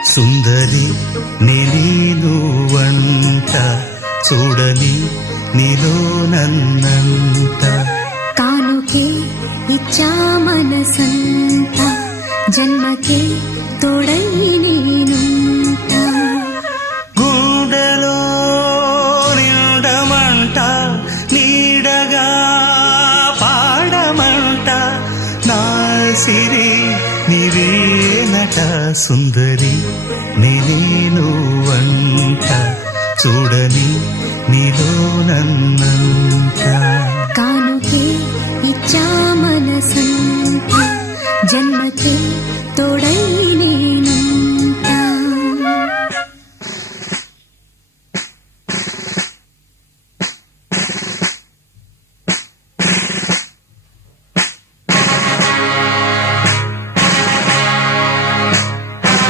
సుందరి నేను వంట చూడని నీలో నన్నంత కానుకే ఇచ్చా మనసంత జన్మకే తోడై నేనుంట గుండెలో నిండమంట నీడగా పాడమంట నా సిరి నీవేనట సుందరి నేను వంట చూడని నీలో నన్నంత కానుకే ఇచ్చా మనసంత జన్మకే తోడై